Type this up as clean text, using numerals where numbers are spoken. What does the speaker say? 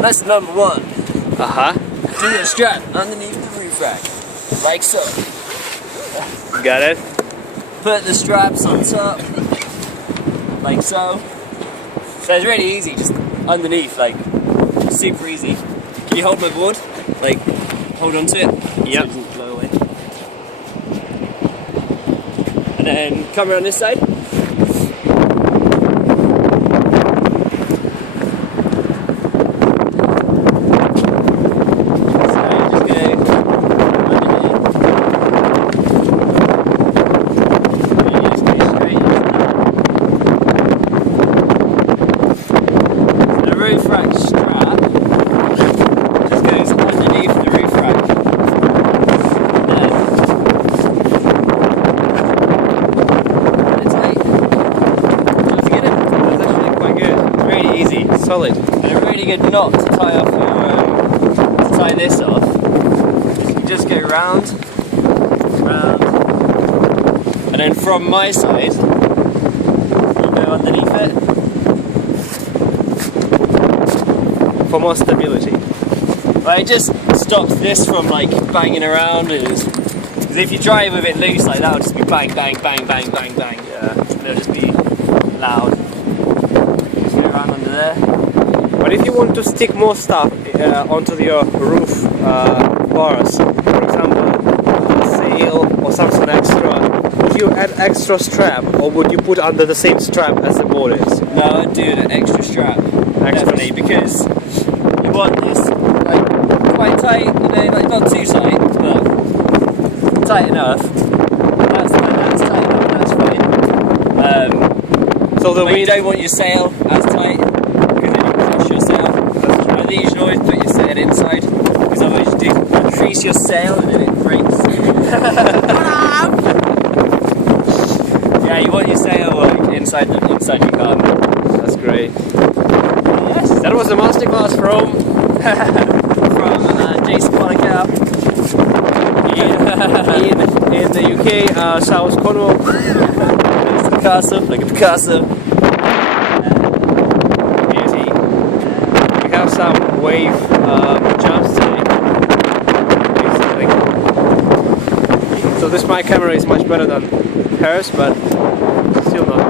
Lesson number 1. Uh-huh. Do your strap underneath the roof rack. Like so. Got it? Put the straps on top. Like so. So it's really easy, just underneath, like super easy. Can you hold my board? Like, hold on to it? Yep. So it doesn't blow away. And then come around this side. Roof rack strap just goes underneath the roof rack. It's tight. How's it get it? That's actually quite good. It's really easy. Solid. And a really good knot to tie off your to tie this off. You just go round, round, and then from my side, you go underneath it. For more stability. But it just stops this from like banging around, because if you drive with it loose like that, it'll just be bang, bang, bang, bang, bang, bang. Yeah. And it'll just be loud. Just go around under there. But if you want to stick more stuff onto your roof bars, for example, a sail or something extra, would you add extra strap or would you put under the same strap as the board is? No, I'd do an extra strap. Definitely, because you want this like quite tight, you know, like not too tight, but tight enough. That's tight, that's fine. So the But you wind, don't want your sail as tight, because then you crush your sail. I think you should always put your sail inside, because otherwise you do increase your sail and then it breaks. Yeah, you want your sail like inside your car. that's great. Yes. That was a masterclass from Jason Monaco in the UK, South Cornwall. Picasso, like a Picasso. Beauty. We have some wave jumps today. So this my camera is much better than hers, but still not